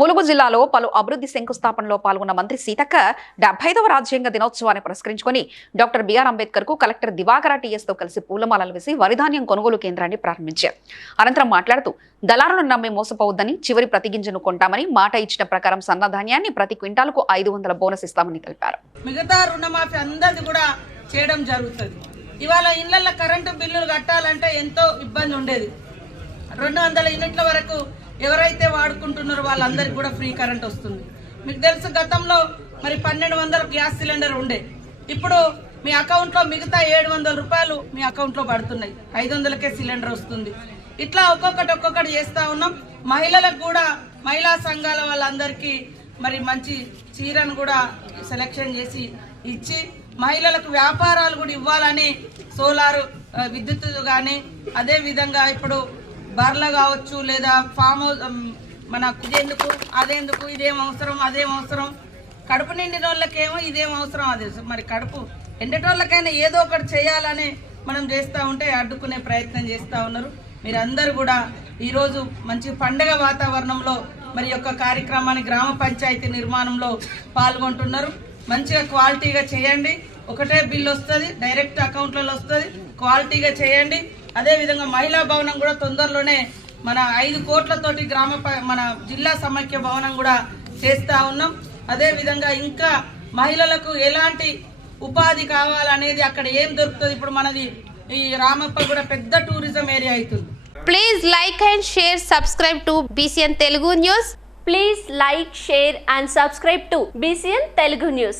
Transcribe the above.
ములుగు జిల్లాలో పలు అభివృద్ధి శంకుస్థాపనలో పాల్గొన్న మంత్రి సీతక్క 75వ రాజ్యాంగ దినోత్సవాన్ని పురస్కరించుకుని డాక్టర్ బిఆర్ అంబేద్కర్ కు కలెక్టర్ దివాకర టీఎస్ తో కలిసి పూలమాలలు వేసి వరిధాన్యం కొనుగోలు కేంద్రాన్ని ప్రారంభించారు. అనంతరం మాట్లాడుతూ దళారులను నమ్మి మోసపోవద్దని, చివరి ప్రతి గింజను కొంటామని మాట ఇచ్చిన ప్రకారం సన్నధాన్యాన్ని ప్రతి క్వింటాలకు 500 బోనస్ ఇస్తామని తెలిపారు. మిగతా రుణమాఫీ అందరిది కూడా చేయడం జరుగుతుంది. ఇవాళ ఇళ్లలో కరెంటు బిల్లులు కట్టాలంటే ఎంతో ఇబ్బంది ఉండేది. 200 యూనిట్ల వరకు ఎవరైతే వాడుకుంటున్నారో వాళ్ళందరికీ కూడా ఫ్రీ కరెంట్ వస్తుంది. మీకు తెలుసు గతంలో మరి 1200 గ్యాస్ సిలిండర్ ఉండే, ఇప్పుడు మీ అకౌంట్లో మిగతా 700 రూపాయలు మీ అకౌంట్లో పడుతున్నాయి, 500కే సిలిండర్ వస్తుంది. ఇట్లా ఒక్కొక్కటి చేస్తూ ఉన్నాం. మహిళలకు కూడా మహిళా సంఘాల వాళ్ళందరికీ మరి మంచి చీరను కూడా సెలెక్షన్ చేసి ఇచ్చి మహిళలకు వ్యాపారాలు కూడా ఇవ్వాలని సోలార్ విద్యుత్ కానీ, అదే విధంగా ఇప్పుడు బర్ల కావచ్చు లేదా ఫామ్ హౌస్ మనకు ఇదేందుకు అదేందుకు, ఇదేం అవసరం అదేం అవసరం, కడుపు నిండిన వాళ్ళకేమో ఇదేం అవసరం అదే, మరి కడుపు ఎండటోళ్ళకైనా ఏదో ఒకటి చేయాలని మనం చేస్తూ ఉంటే అడ్డుకునే ప్రయత్నం చేస్తూ ఉన్నారు. మీరందరూ కూడా ఈరోజు మంచి పండగ వాతావరణంలో మరి యొక్క కార్యక్రమాన్ని గ్రామ పంచాయతీ నిర్మాణంలో పాల్గొంటున్నారు. మంచిగా క్వాలిటీగా చేయండి. ఒకటే బిల్ వస్తుంది, డైరెక్ట్ అకౌంట్లలో వస్తుంది. క్వాలిటీగా చేయండి. అదేవిధంగా మహిళా భవనం కూడా తొందరలోనే మన 5 కోట్లతోటి మన జిల్లా సమైక్య భవనం కూడా చేస్తూ ఉన్నాం. అదేవిధంగా ఇంకా మహిళలకు ఎలాంటి ఉపాధి కావాలనేది అక్కడ ఏం దొరుకుతుంది, ఇప్పుడు మనది ఈ రామప్ప కూడా పెద్ద టూరిజం ఏరియా అవుతుంది. Please like and share, subscribe to BCN Telugu News. Please like, share and subscribe to BCN Telugu News.